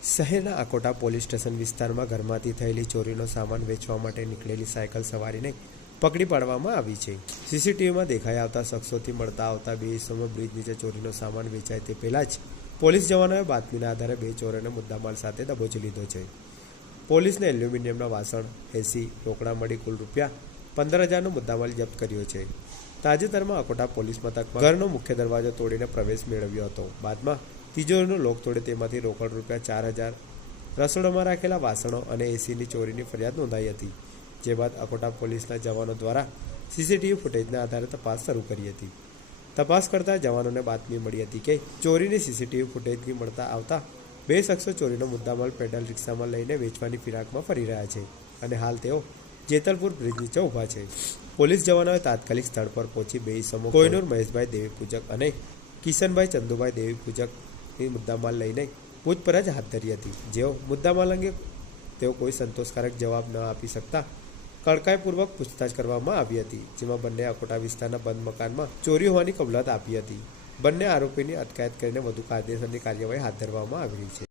શહેરના Akota police station વિસ્તારમાં ઘરમાંથી થયેલી ચોરીનો સામાન વેચવા માટે નીકળેલી સાયકલ સવારીને પકડી પાડવામાં આવી છે. સીસીટીવીમાં દેખાઈ આવતા શખ્સોથી મળતા આવતા બે ઇસમો બ્રિજ નીચે ચોરીનો સામાન વેચાય તે પહેલાં જ પોલીસ જવાનોએ બાતમીના આધારે બે ચોરોને મુદ્દામાલ સાથે દબોચી લીધો છે. પોલીસને એલ્યુમિનિયમના વાસણ, એસી, રોકડા મળી કુલ રૂપિયા પંદર હજારનો મુદ્દામાલ જપ્ત કર્યો છે. તાજેતરમાં અકોટા પોલીસ મથકમાં ઘરનો મુખ્ય દરવાજો તોડીને પ્રવેશ મેળવ્યો હતો. બાદમાં તિજોરીનો લોક તોડે તેમાંથી રોકડ રૂપિયા ચાર હજાર, રસોડામાં રાખેલા વાસણો અને એસીની ચોરીની ફરિયાદ નોંધાઈ હતી, જે બાદ અકોટા પોલીસના જવાનો દ્વારા સીસીટીવી ફૂટેજના આધારે તપાસ શરૂ કરી હતી. તપાસ કરતા જવાનોને બાતમી મળી હતી કે ચોરીની સીસીટીવી ફૂટેજની મળતા આવતા બે શખ્સો ચોરીનો મુદ્દામાલ પેડલ રિક્ષામાં લઈને વેચવાની ફિરાકમાં ફરી રહ્યા છે અને હાલ તેઓ જેતલપુર બ્રિજ નીચે ઊભા છે. પોલીસ જવાનોએ તાત્કાલિક સ્થળ પર પહોંચી બે ઈસમો કોઈનુર, મહેશભાઈ દેવી પૂજક અને કિશનભાઈ ચંદુભાઈ દેવી પૂજકની મુદ્દામાલ લઈને પૂછપરછ હાથ ધરી હતી. જેઓ મુદ્દામાલ અંગે તેઓ કોઈ સંતોષકારક જવાબ ન આપી શકતા કડકાઈપૂર્વક પૂછતાછ કરવામાં આવી હતી, જેમાં બંને અકોટા વિસ્તારના બંધ મકાનમાં ચોરી હોવાની કબૂલાત આપી હતી. બંને આરોપીની અટકાયત કરીને વધુ કાયદેસરની કાર્યવાહી હાથ ધરવામાં આવી રહી છે.